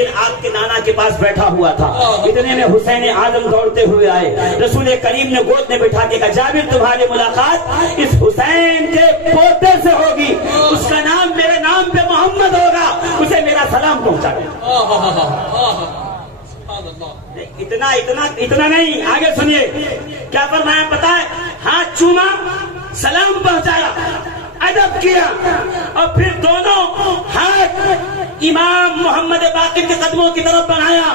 دن آپ کے نانا کے پاس بیٹھا ہوا تھا، اتنے میں حسین اعظم دوڑتے ہوئے آئے، رسول کریم نے گود میں بٹھا کے کہا جابر تمہاری ملاقات اس حسین کے پوتے سے ہوگی، اس کا نام میرے نام پہ محمد ہوگا، اسے میرا سلام پہنچا دے۔ اتنا نہیں، آگے سنیے کیا فرمایا پتا ہے؟ ہاتھ چوما، سلام پہنچایا، ادب کیا، اور پھر دونوں ہاتھ امام محمد باقر کے قدموں کی طرف بڑھایا،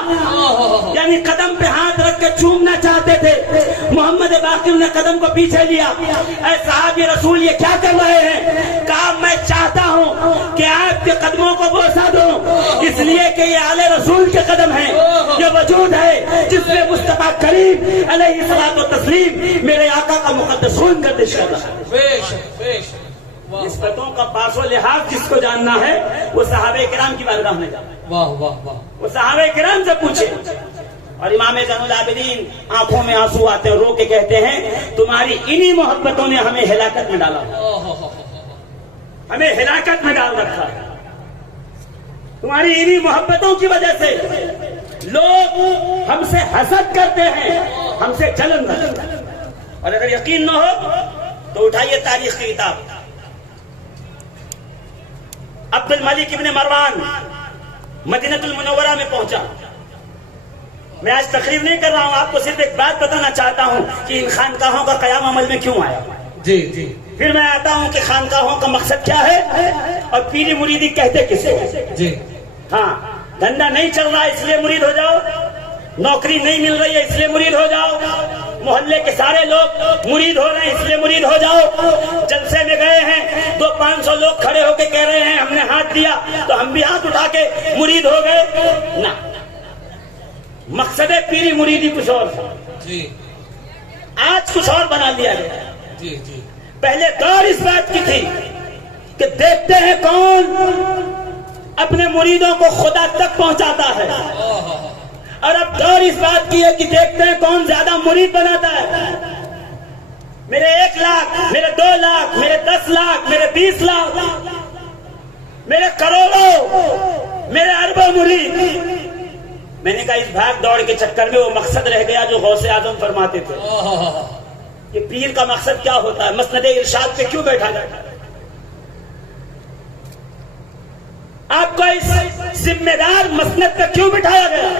یعنی قدم پہ ہاتھ رکھ کے چومنا چاہتے تھے۔ محمد باقر نے قدم کو پیچھے لیا، اے صحابی رسول یہ کیا کر رہے ہیں؟ کہا میں چاہتا ہوں کہ آپ کے قدموں کو بوسہ دوں، اس لیے کہ یہ آل رسول کے قدم ہیں، یہ وجود ہے جس میں مصطفیٰ کریم علیہ الصلوۃ والتسلیم میرے آقا کا مقدس خون گردش کر رہا ہے۔ نسبتوں کا پاس و لحاظ جس کو جاننا ہے وہ صحابہ کرام کی بارگاہ میں جانا ہے، واہ واہ واہ، وہ صحابہ کرام سے پوچھے۔ اور امام زین العابدین آنکھوں میں آنسو آتے ہیں، رو کے کہتے ہیں تمہاری انہی محبتوں نے ہمیں ہلاکت میں ڈالا، ہمیں ہلاکت میں ڈال رکھا ہے، تمہاری انہی محبتوں کی وجہ سے لوگ ہم سے حسد کرتے ہیں، ہم سے جلن کرتے ہیں۔ اور اگر یقین نہ ہو تو اٹھائیے تاریخ کی کتاب، عبد الملک ابن مروان مدینہ المنورہ میں پہنچا۔ میں آج تقریر نہیں کر رہا ہوں، آپ کو صرف ایک بات بتانا چاہتا ہوں کہ ان خانقاہوں کا قیام عمل میں کیوں آیا۔ جی جی، پھر میں آتا ہوں کہ خانقاہوں کا مقصد کیا ہے اور پیری مریدی کہتے کس کو۔ جی، ہاں، دھندا نہیں چل رہا اس لیے مرید ہو جاؤ، نوکری نہیں مل رہی ہے اس لیے مرید ہو جاؤ، محلے کے سارے لوگ مرید ہو رہے ہیں اس لیے مرید ہو جاؤ، جلسے میں گئے ہیں 200-500 لوگ کھڑے ہو کے کہہ رہے ہیں ہم نے ہاتھ دیا تو ہم بھی ہاتھ اٹھا کے مرید ہو گئے، نہ، مقصد پیری مریدی کچھ اور تھا، جی آج کچھ اور بنا لیا گیا۔ جی جی، پہلے دور اس بات کی تھی کہ دیکھتے ہیں کون اپنے مریدوں کو خدا تک پہنچاتا ہے، اور اب دور اس بات کی ہے کہ دیکھتے ہیں کون زیادہ مرید بناتا ہے۔ میرے 1 لاکھ، میرے 2 لاکھ، میرے 10 لاکھ، میرے 20 لاکھ، میرے کروڑوں، میرے اربوں مرید۔ میں نے کہا اس بھاگ دوڑ کے چکر میں وہ مقصد رہ گیا جو غوث اعظم فرماتے تھے کہ پیر کا مقصد کیا ہوتا ہے، مسند ارشاد پہ کیوں بیٹھا جاتا ہے، آپ کو اس ذمہ دار مسند پہ کیوں بٹھایا گیا،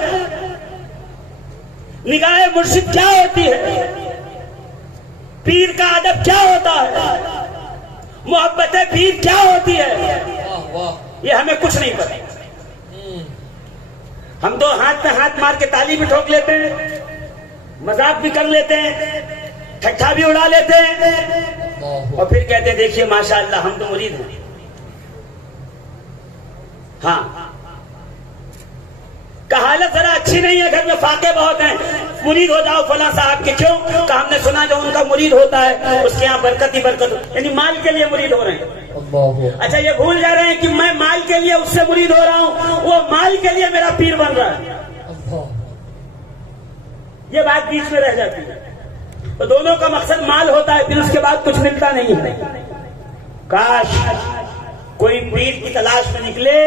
نگاہ مرشد کیا ہوتی ہے، پیر کا ادب کیا ہوتا ہے، محبت پیر کیا ہوتی ہے، یہ ہمیں کچھ نہیں پتا۔ ہم تو ہاتھ پہ ہاتھ مار کے تالی بھی ٹھوک لیتے ہیں، مذاق بھی کر لیتے ہیں، ٹھٹھا بھی اڑا لیتے ہیں، اور پھر کہتے ہیں دیکھیے ماشاءاللہ ہم تو مرید ہیں۔ ہاں، کہ حالت ذرا اچھی نہیں ہے، گھر میں فاقے بہت ہیں، مرید ہو جاؤ فلاں صاحب کے، کیوں کہ ہم نے سنا جو ان کا مرید ہوتا ہے اس کے یہاں برکت ہی برکت، یعنی مال کے لیے مرید ہو رہے ہیں۔ اچھا یہ بھول جا رہے ہیں کہ میں مال کے لیے اس سے مرید ہو رہا ہوں، وہ مال کے لیے میرا پیر بن رہا ہے، یہ بات بیچ میں رہ جاتی ہے۔ تو دونوں کا مقصد مال ہوتا ہے، پھر اس کے بعد کچھ ملتا نہیں ہے۔ کاش کوئی پیر کی تلاش میں نکلے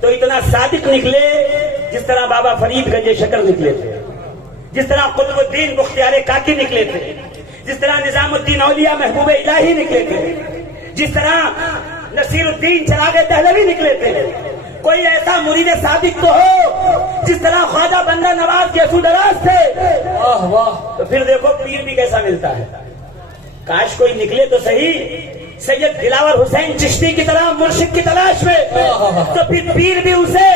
تو اتنا صادق نکلے جس طرح بابا فرید گنج شکر نکلے تھے، جس طرح قطب الدین بختیار کاکی نکلے تھے، جس طرح نظام الدین اولیاء محبوب الہی نکلے تھے، جس طرح نصیر الدین چراغ دہلوی نکلے تھے۔ کوئی ایسا مرید صادق تو ہو جس طرح خواجہ بندہ نواز یسوع دراز تھے، تو پھر دیکھو پیر بھی کیسا ملتا ہے۔ کاش کوئی نکلے تو صحیح سید دلاور حسین چشتی کی طرح مرشد کی تلاش میں، تو پھر پیر بھی اسے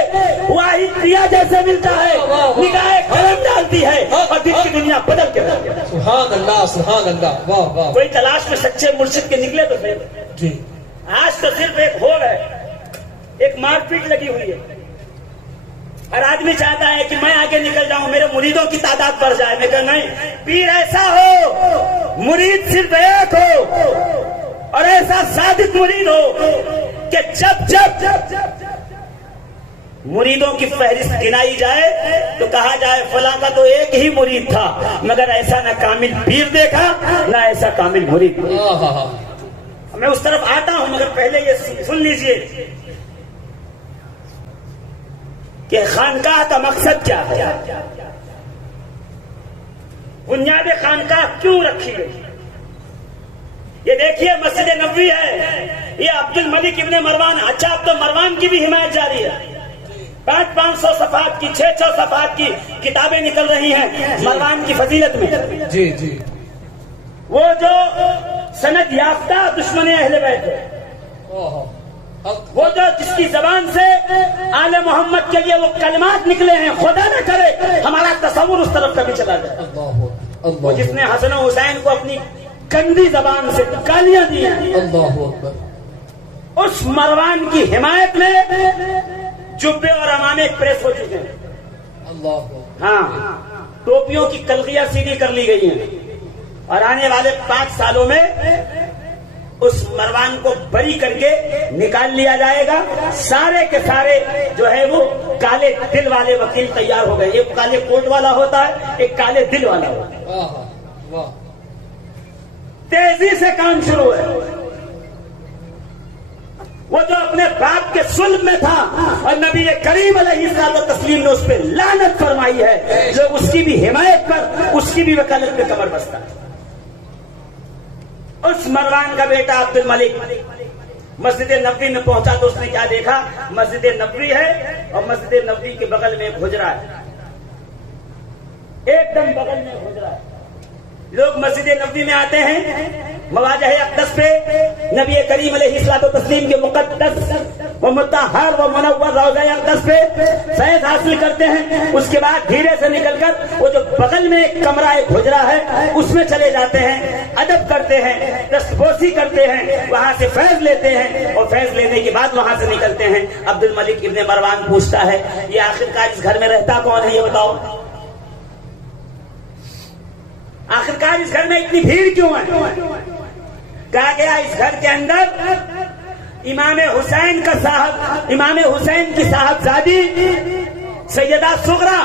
واحد دیا جیسے ملتا ہے، نگاہ کرم ڈالتی ہے اور دل کی دنیا بدل کے رہتی ہے۔ سبحان اللہ سبحان اللہ، واہ واہ۔ کوئی تلاش میں سچے مرشد کے نکلے تو پھر جی، آج تو صرف ایک ہو ہے، ایک مار پیٹ لگی ہوئی ہے، ہر آدمی چاہتا ہے کہ میں آگے نکل جاؤں، میرے مریدوں کی تعداد بڑھ جائے۔ میں کہا نہیں، پیر ایسا ہو، مرید صرف ایک ہو، اور ایسا صادق مرید ہو کہ جب مریدوں کی فہرست گنائی جائے تو کہا جائے فلاں کا تو ایک ہی مرید تھا، مگر ایسا نہ کامل پیر دیکھا نہ ایسا کامل مرید دیکھا۔ میں اس طرف آتا ہوں، مگر پہلے یہ سن لیجئے، کہ خانقاہ کا مقصد کیا ہے، بنیاد خانقاہ کیوں رکھی گئی. یہ دیکھیے مسجد نبوی ہے، یہ عبد الملک ابن مروان. اچھا اب تو مروان کی بھی حمایت جاری ہے. 500 صفحات کی 600 صفحات کی کتابیں نکل رہی ہیں مروان کی فضیلت میں. جی جی. وہ جو سند یافتہ دشمن اہل بیت ہے، وہ جو جس کی زبان سے آل محمد کے لیے وہ کلمات نکلے ہیں، خدا نہ کرے ہمارا تصور اس طرف کبھی چلا جائے. وہ جس نے حسن و حسین کو اپنی گندی زبان سے گالیاں دی ہیں، اللہ اکبر. اس مروان کی حمایت میں جبے اور امامے پریس ہو چکے ہیں. اللہ. ہاں، ٹوپیوں کی کلغیاں سیدھی کر لی گئی ہیں، اور آنے والے 5 سالوں میں اس مروان کو بری کر کے نکال لیا جائے گا. سارے کے سارے جو ہے وہ کالے دل والے وکیل تیار ہو گئے. ایک کالے کوٹ والا ہوتا ہے، ایک کالے دل والا ہوتا ہے. واہ. تیزی سے کام شروع ہے. وہ جو اپنے باپ کے صلب میں تھا اور نبی کریم علیہ الصلوۃ والتسلیم نے اس پہ لعنت فرمائی ہے، لوگ اس کی بھی حمایت پر، اس کی بھی وکالت پہ کمر بستہ ہے. اس مروان کا بیٹا عبد الملک مسجد نبوی میں پہنچا تو اس نے کیا دیکھا؟ مسجد نبوی ہے اور مسجد نبوی کے بغل میں ایک حجرہ ہے، ایک دم بغل میں حجرہ ہے. لوگ مسجد نبوی میں آتے ہیں، مواجہ اقدس پہ نبی کریم علیہ الصلوۃ والتسلیم کے مقدس و مطہر و منور روضہ اقدس پہ فیض حاصل کرتے ہیں. اس کے بعد دھیرے سے نکل کر وہ جو بغل میں ایک کمرہ ایک حجرہ ہے اس میں چلے جاتے ہیں، ادب کرتے ہیں، دستبوسی کرتے ہیں، وہاں سے فیض لیتے ہیں، اور فیض لینے کے بعد وہاں سے نکلتے ہیں. عبد الملک ابن مروان پوچھتا ہے یہ آخرکار اس گھر میں رہتا کون ہے، یہ بتاؤ. آخرکار اس گھر میں اتنی بھیڑ کیوں ہے؟ کہا گیا اس گھر کے اندر امام حسین کا صاحب، امام حسین کی صاحبزادی سیدہ صغرا،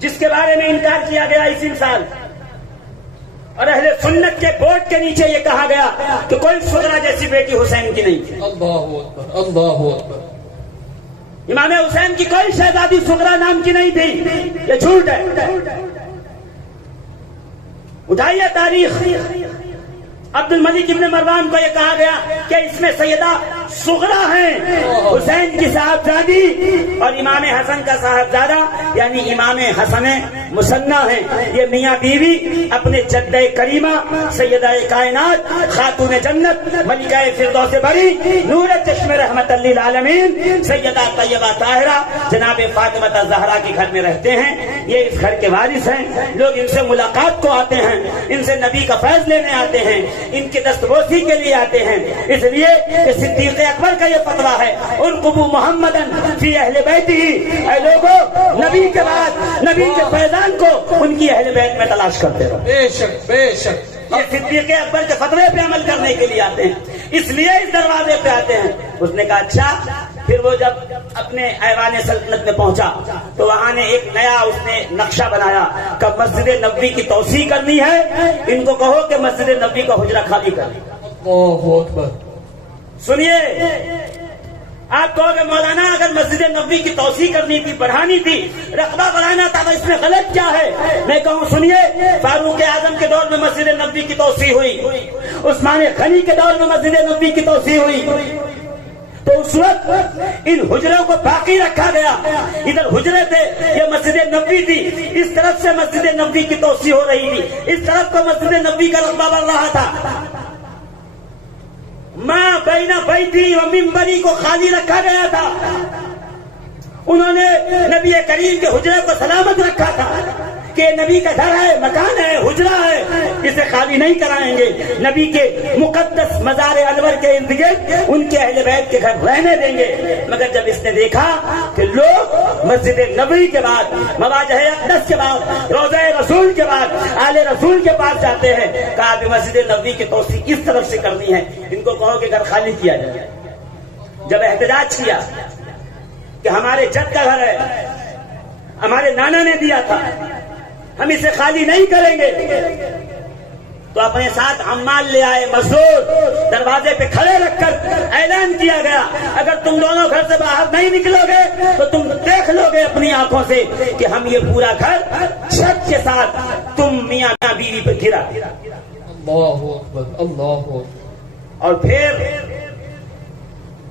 جس کے بارے میں انکار کیا گیا اسی سال، اور اہل سنت کے بورڈ کے نیچے یہ کہا گیا کہ کوئی صغرا جیسی بیٹی حسین کی نہیں تھی. اللہ اکبر. اللہ اکبر. امام حسین کی کوئی شہزادی صغرا نام کی نہیں تھی، یہ جھوٹ ہے. اٹھائیے تاریخ. عبد الملک ابن مروان کو یہ کہا گیا کہ اس میں سیدہ صغرا ہیں، حسین کی صاحبزادی اور امام حسن کا صاحبزادہ یعنی امام حسن مثنیٰ ہیں. یہ میاں بیوی اپنے جدہ کریمہ سیدہ کائنات خاتون جنت ملکہ فردوس بری نور چشم رحمت للعالمین سیدہ طیبہ طاہرہ جناب فاطمہ زہرا کے گھر میں رہتے ہیں. یہ اس گھر کے وارث ہیں. لوگ ان سے ملاقات کو آتے ہیں، ان سے نبی کا فیض لینے آتے ہیں، ان کی دستبوسی کے لیے آتے ہیں. اس لیے کہ صدیق اکبر کا یہ فتویٰ ہے ارقبوا محمدً فی اہل بیتہ، اے لوگوں نبی کے بعد نبی کے فیضان کو ان کی اہل بیت میں تلاش کرتے رہو. بے شک بے شک. یہ صدیق اکبر کے فتوے پہ عمل کرنے کے لیے آتے ہیں، اس لیے اس دروازے پہ آتے ہیں. اس نے کہا اچھا. پھر وہ جب اپنے ایوان سلطنت میں پہنچا تو وہاں نے ایک نیا اس نے نقشہ بنایا کہ مسجد نبوی کی توسیع کرنی ہے، ان کو کہو کہ مسجد نبوی کا حجرہ خالی کر. اللہ اکبر. سنیے، آپ کہو کہ مولانا اگر مسجد نبوی کی توسیع کرنی تھی، بڑھانی تھی، رقبہ بڑھانا تھا، اس میں غلط کیا ہے؟ میں کہوں سنیے، فاروق اعظم کے دور میں مسجد نبوی کی توسیع ہوئی، عثمان غنی کے دور میں مسجد نبوی کی توسیع ہوئی، تو اس وقت ان حجروں کو باقی رکھا گیا. ادھر حجرے تھے، یہ مسجد نبوی تھی، اس طرف سے مسجد نبوی کی توسیع ہو رہی تھی، اس طرف کو مسجد نبوی کا رقبہ بڑھ رہا تھا. ماں بین بیتی و منبری کو خالی رکھا گیا تھا. انہوں نے نبی کریم کے حجرے کو سلامت رکھا تھا کہ نبی کا گھر ہے، مکان ہے، حجرہ ہے، اسے خالی نہیں کرائیں گے. نبی کے مقدس مزار انور کے ارد گرد ان کے اہل بیت کے گھر رہنے دیں گے. مگر جب اس نے دیکھا کہ لوگ مسجد نبوی کے بعد، مواجہ اقدس کے بعد، روضہ رسول کے بعد آل رسول کے پاس جاتے ہیں، کہا کہ مسجد نبوی کی توسیع اس طرف سے کرنی ہے، ان کو کہو کہ گھر خالی کیا جائے. جب احتجاج کیا کہ ہمارے جد کا گھر ہے، ہمارے نانا نے دیا تھا، ہم اسے خالی نہیں کریں گے، تو اپنے ساتھ عمال لے آئے، مزدور، دروازے پہ کھڑے رکھ کر اعلان کیا گیا اگر تم دونوں گھر سے باہر نہیں نکلو گے تو تم دیکھ لو گے اپنی آنکھوں سے کہ ہم یہ پورا گھر چھت کے ساتھ تم میاں بیوی پہ گرا۔ اللہ اکبر، اللہ اکبر۔ اور پھر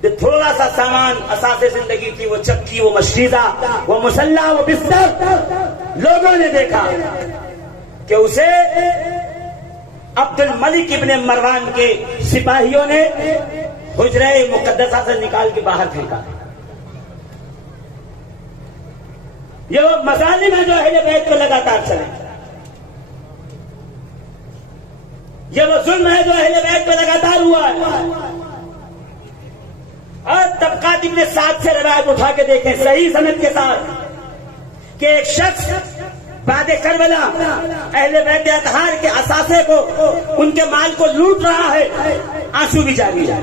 جو تھوڑا سا سامان اساس زندگی کی، وہ چکی، وہ مشریزہ، وہ مسلح، وہ بستر، لوگوں نے دیکھا کہ اسے عبد الملک ابن مروان کے سپاہیوں نے حجرہ مقدسہ سے نکال کے باہر پھینکا۔ یہ وہ مظالم ہیں جو اہل بیت کو لگاتار چلے، یہ وہ ظلم ہے جو اہل بیت پہ لگاتار ہوا ہے۔ اور طبقات ابن سعد سے روایت اٹھا کے دیکھیں صحیح سند کے ساتھ کہ ایک شخص بعد کربلا اہل بیت اطہار کے اثاثے کو، ان کے مال کو لوٹ رہا ہے، آنسو بھی جاری ہے۔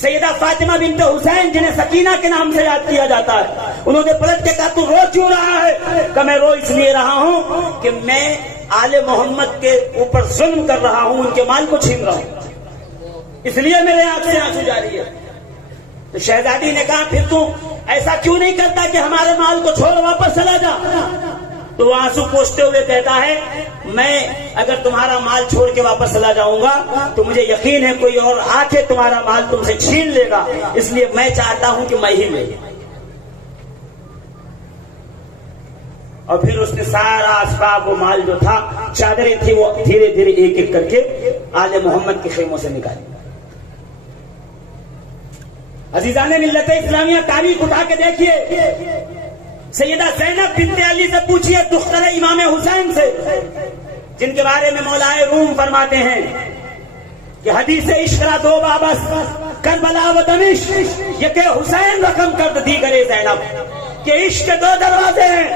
سیدہ فاطمہ بنت حسین جنہیں سکینہ کے نام سے یاد کیا جاتا ہے، انہوں نے پلٹ کے کہا تو رو کیوں رہا ہے؟ کہ میں رو اس لیے رہا ہوں کہ میں آل محمد کے اوپر ظلم کر رہا ہوں، ان کے مال کو چھین رہا ہوں، اس لیے میرے آنکھ سے آنسو جاری ہے۔ تو شہزادی نے کہا پھر تو ایسا کیوں نہیں کرتا کہ ہمارے مال کو چھوڑ واپس چلا جا؟ تو وہ آنسو پوچھتے ہوئے کہتا ہے میں اگر تمہارا مال چھوڑ کے واپس چلا جاؤں گا تو مجھے یقین ہے کوئی اور آ کے تمہارا مال تم سے چھین لے گا، اس لیے میں چاہتا ہوں کہ میں ہی لے۔ اور پھر اس نے سارا اسباب و مال جو تھا، چادریں تھی، وہ دھیرے دھیرے ایک ایک کر کے آل محمد کے خیموں سے نکالی۔ عزیزان ملت اسلامیہ، تاریخ اٹھا کے دیکھیے، سیدہ زینب بنت علی سے پوچھیے، دختر امام حسین سے، جن کے بارے میں مولائے روم فرماتے ہیں کہ حدیث عشق را دو بابس کربلا و دمشق، یہ کہ حسین رقم کر دی کرے زینب، کہ عشق کے دو دروازے ہیں،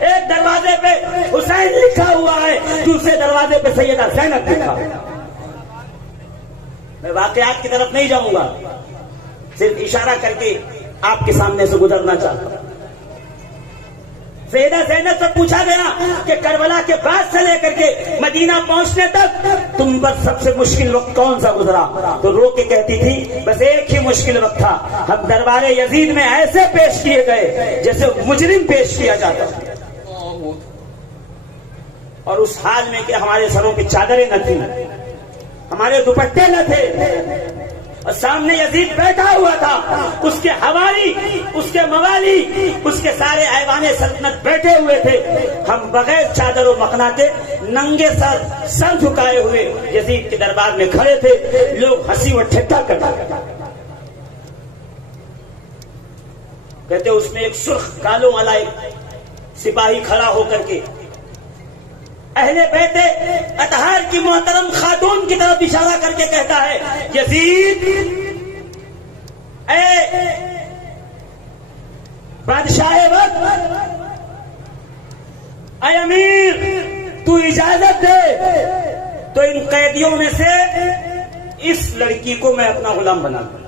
ایک دروازے پہ حسین لکھا ہوا ہے، دوسرے دروازے پہ سیدہ زینب لکھا ہوا ہے۔ میں واقعات کی طرف نہیں جاؤں گا، صرف اشارہ کر کے آپ کے سامنے سے گزرنا چاہتا ہوں۔ سیدہ زینب سے پوچھا گیا کہ کربلا کے بعد سے لے کر کے مدینہ پہنچنے تک تم پر سب سے مشکل وقت کون سا گزرا؟ تو رو کے کہتی تھی بس ایک ہی مشکل وقت تھا، ہم دربار یزید میں ایسے پیش کیے گئے جیسے مجرم پیش کیا جاتا، اور اس حال میں کہ ہمارے سروں پہ چادریں نہ تھیں، ہمارے دوپٹے نہ تھے، اور سامنے یزید بیٹھا ہوا تھا، اس کے حوالی، اس کے موالی، اس کے سارے ایوان سلطنت بیٹھے ہوئے تھے، ہم بغیر چادر و مخنا کے ننگے سر جھکائے ہوئے یزید کے دربار میں کھڑے تھے، لوگ ہنسی و ٹھٹھا کرتے کہتے اس میں ایک سرخ کالوں والا ایک سپاہی کھڑا ہو کر کے اہل بیت اطہار کی محترم خاتون کی طرف اشارہ کر کے کہتا ہے یزید، اے بادشاہ وقت، اے امیر، تو اجازت دے تو ان قیدیوں میں سے اس لڑکی کو میں اپنا غلام بنا دوں۔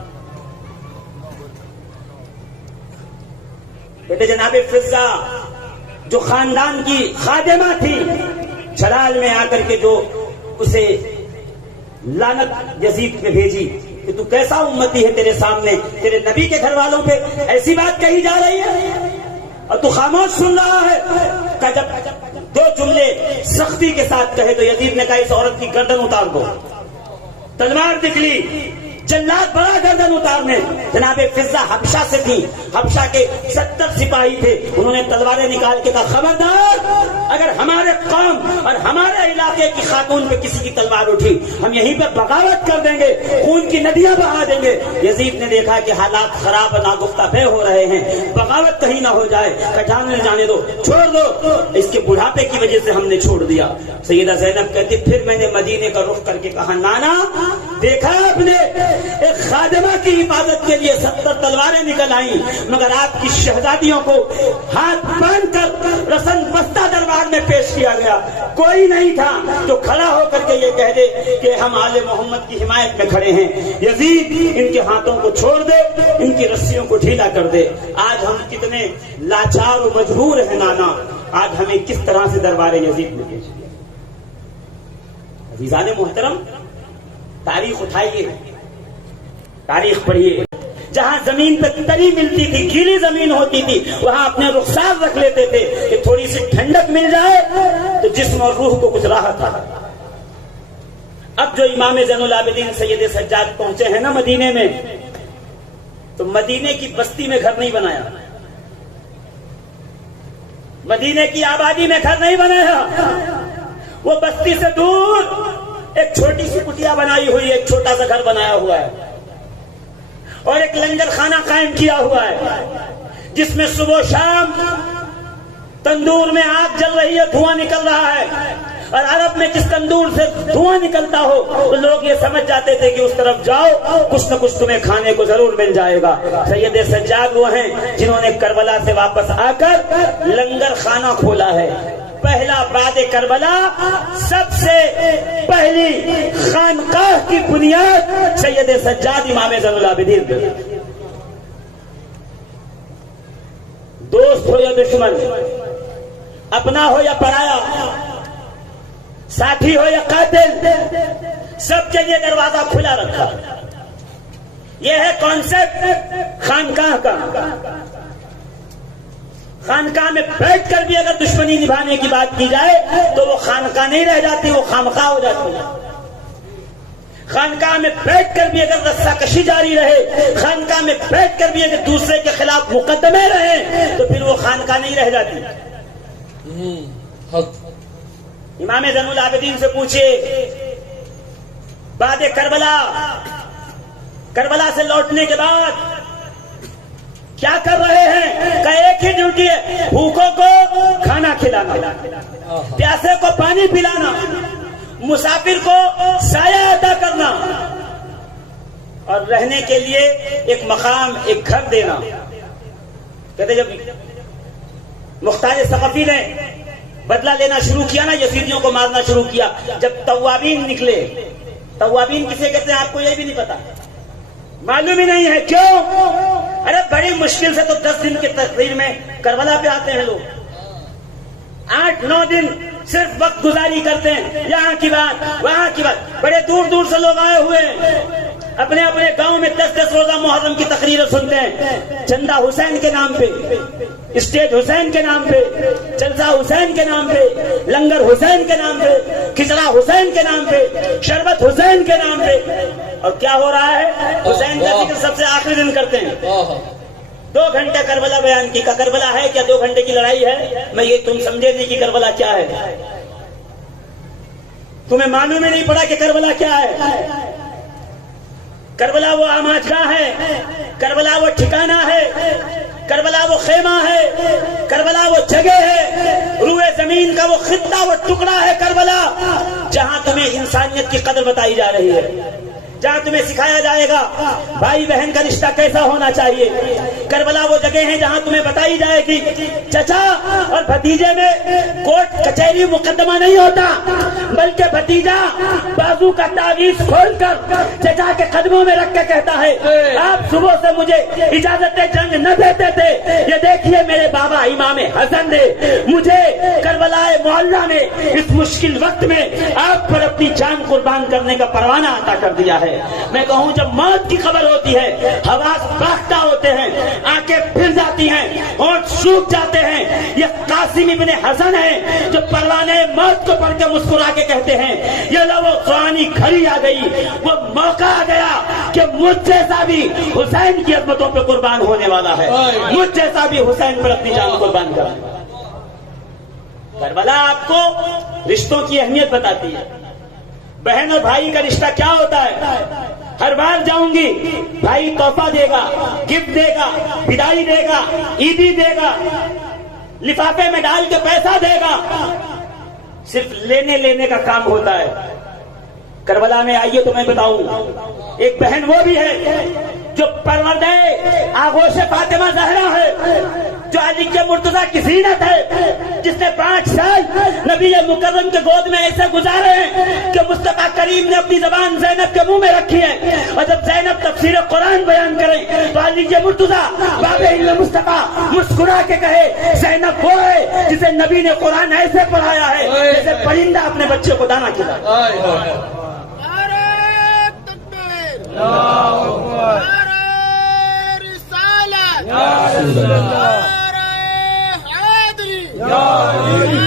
کہتے جناب فضہ جو خاندان کی خادمہ تھی، جلال میں آ کر کے جو اسے لعنت یزید میں بھیجی کہ تو کیسا امتی ہے، تیرے سامنے تیرے نبی کے گھر والوں پہ ایسی بات کہی جا رہی ہے اور تو خاموش سن رہا ہے۔ کہ جب دو جملے سختی کے ساتھ کہے تو یزید نے کہا اس عورت کی گردن اتار دو، تلوار نکلی، جلاد بڑا گردن اتارنے۔ جناب فضہ حبشہ سے تھی، حبشہ کے 70 سپاہی تھے، انہوں نے تلواریں نکال کے کہا خبردار، اگر ہمارے قوم اور ہمارے علاقے کی خاتون پہ کسی کی تلوار اٹھی ہم یہیں پہ بغاوت کر دیں گے، خون کی ندیاں بہا دیں گے۔ یزید نے دیکھا کہ حالات خراب ناگفتہ بے ہو رہے ہیں، بغاوت کہیں نہ ہو جائے، جانے دو، چھوڑ دو، اس کے بڑھاپے کی وجہ سے ہم نے چھوڑ دیا۔ سیدہ زینب کہتی پھر میں نے مدینے کا رخ کر کے کہا نانا دیکھا آپ نے ایک خادمہ کی حفاظت کے لیے 70 تلواریں نکل آئیں، مگر آپ کی شہزادیوں کو ہاتھ باندھ کر رسن بستہ دربار میں پیش کیا گیا، کوئی نہیں تھا جو کھڑا ہو کر کے یہ کہہ دے کہ ہم آل محمد کی حمایت میں کھڑے ہیں۔ یزید ان کے ہاتھوں کو چھوڑ دے، ان کی رسیوں کو ڈھیلا کر دے۔ آج ہم کتنے لاچار و مجبور ہیں نانا، آج ہمیں کس طرح سے دربار یزید میں پیش کیا۔ عزیزان محترم، تاریخ اٹھائیے، تاریخ پڑھیے. جہاں زمین پہ تری ملتی تھی، گیلی زمین ہوتی تھی، وہاں اپنے رخسار رکھ لیتے تھے کہ تھوڑی سی ٹھنڈک مل جائے تو جسم اور روح کو کچھ راحت تھا. اب جو امام زین العابدین سید سجاد پہنچے ہیں نا مدینے میں، تو مدینے کی بستی میں گھر نہیں بنایا، مدینے کی آبادی میں گھر نہیں بنایا. وہ بستی سے دور ایک چھوٹی سی کٹیا بنائی ہوئی، ایک چھوٹا سا گھر بنایا ہوا ہے، اور ایک لنگر خانہ قائم کیا ہوا ہے، جس میں صبح و شام تندور میں آگ جل رہی ہے، دھواں نکل رہا ہے. اور عرب میں جس تندور سے دھواں نکلتا ہو تو لوگ یہ سمجھ جاتے تھے کہ اس طرف جاؤ، کچھ نہ کچھ تمہیں کھانے کو ضرور مل جائے گا. سید سجاد وہ ہیں جنہوں نے کربلا سے واپس آ کر لنگر خانہ کھولا ہے. پہلا بعد کربلا سب سے پہلی خانقاہ کی بنیاد سید سجاد امام زین العابدین پر. دوست ہو یا دشمن، اپنا ہو یا پرایا، ساتھی ہو یا قاتل، سب کے لیے دروازہ کھلا رکھا. یہ ہے کانسیپٹ خانقاہ کا. خانقاہ میں بیٹھ کر بھی اگر دشمنی نبھانے کی بات کی جائے تو وہ خانقاہ نہیں رہ جاتی، وہ خامخواہ ہو جاتی ہے. خانقاہ میں بیٹھ کر بھی اگر رسہ کشی جاری رہے، خانقاہ میں بیٹھ کر بھی اگر دوسرے کے خلاف مقدمے رہے تو پھر وہ خانقاہ نہیں رہ جاتی. امام زین العابدین سے پوچھے بعد کربلا سے لوٹنے کے بعد کیا کر رہے ہیں؟ کہ ایک ہی ڈیوٹی ہے، بھوکوں کو کھانا کھلانا، پیاسے کو پانی پلانا، مسافر کو سایہ عطا کرنا، اور رہنے کے لیے ایک مقام، ایک گھر دینا. کہتے جب مختار ثقفی نے بدلہ لینا شروع کیا نا، یزیدیوں کو مارنا شروع کیا، جب توابین نکلے. توابین کسے کہتے ہیں آپ کو یہ بھی نہیں پتا، معلوم ہی نہیں ہے. کیوں؟ ارے بڑی مشکل سے تو 10 دن کے تقریر میں کربلا پہ آتے ہیں لوگ، 8-9 دن صرف وقت گزاری کرتے ہیں، یہاں کی بات وہاں کی بات. بڑے دور دور سے لوگ آئے ہوئے ہیں، اپنے اپنے گاؤں میں 10-10 روزہ محرم کی تقریریں سنتے ہیں. چندہ حسین کے نام پہ، اسٹیج حسین کے نام پہ، جلسہ حسین کے نام پہ، لنگر حسین کے نام پہ، کھچڑا حسین کے نام پہ، شربت حسین کے نام پہ. اور کیا ہو رہا ہے؟ حسین کا ذکر سب سے آخری دن کرتے ہیں. 2 گھنٹے کربلا بیان کی. کا کربلا ہے کیا 2 گھنٹے کی لڑائی ہے؟ میں یہ تم سمجھے نہیں کہ کربلا کیا ہے. تمہیں معلوم ہی نہیں پڑا کہ کربلا کیا ہے. کربلا وہ آماجگاہ ہے، کربلا وہ ٹھکانہ ہے، کربلا وہ خیمہ ہے، کربلا وہ جگہ ہے، روئے زمین کا وہ خطہ، وہ ٹکڑا ہے کربلا، جہاں تمہیں انسانیت کی قدر بتائی جا رہی ہے، جہاں تمہیں سکھایا جائے گا بھائی بہن کا رشتہ کیسا ہونا چاہیے. کربلا وہ جگہ ہیں جہاں تمہیں بتائی جائے گی چچا اور بھتیجے میں کوٹ کچہری مقدمہ نہیں ہوتا، بلکہ بھتیجا بازو کا تعویذ کھول کر چچا کے قدموں میں رکھ کے کہتا ہے آپ صبح سے مجھے اجازت جنگ نہ دیتے تھے، یہ دیکھیے میرے بابا امام حسن نے مجھے کربلا معلیٰ میں اس مشکل وقت میں آپ پر اپنی جان قربان کرنے کا پروانہ عطا کر دیا ہے. میں کہوں جب موت کی خبر ہوتی ہے حواس باختہ ہوتے ہیں، آنکھیں پھر جاتی ہیں، ہونٹ سوکھ جاتے ہیں. یہ قاسم ابن حسن ہے جو پروانے موت کو پڑھ کے مسکرا کے کہتے ہیں یہ لو قرآنی گھڑی آ گئی، وہ موقع آ گیا کہ مجھ جیسا بھی حسین کی عظمتوں پہ قربان ہونے والا ہے، مجھ جیسا بھی حسین پر اپنی جان قربان کرنے والا. کربلا آپ کو رشتوں کی اہمیت بتاتی ہے. بہن اور بھائی کا رشتہ کیا ہوتا ہے؟ ہر بار جاؤں گی بھائی تحفہ دے گا، گفٹ دے گا، بدائی دے گا، عیدی دے گا، لفافے میں ڈال کے پیسہ دے گا، صرف لینے کا کام ہوتا ہے. کربلا میں آئیے تو میں بتاؤں، ایک بہن وہ بھی ہے جو پرورد آغوش فاطمہ زہرا ہے، جو علی کے مرتضیٰ کی زینت ہے، جس نے 5 سال نبی مکرم کے گود میں ایسے گزارے ہیں کہ مصطفیٰ کریم نے اپنی زبان زینب کے منہ میں رکھی ہے، اور جب زینب تفسیر قرآن بیان کریں تو علی کے مرتضیٰ باب علم مصطفیٰ مسکرا کے کہے زینب وہ ہے جسے نبی نے قرآن ایسے پڑھایا ہے جیسے پرندہ اپنے بچے کو دانا کھلاتا۔ یا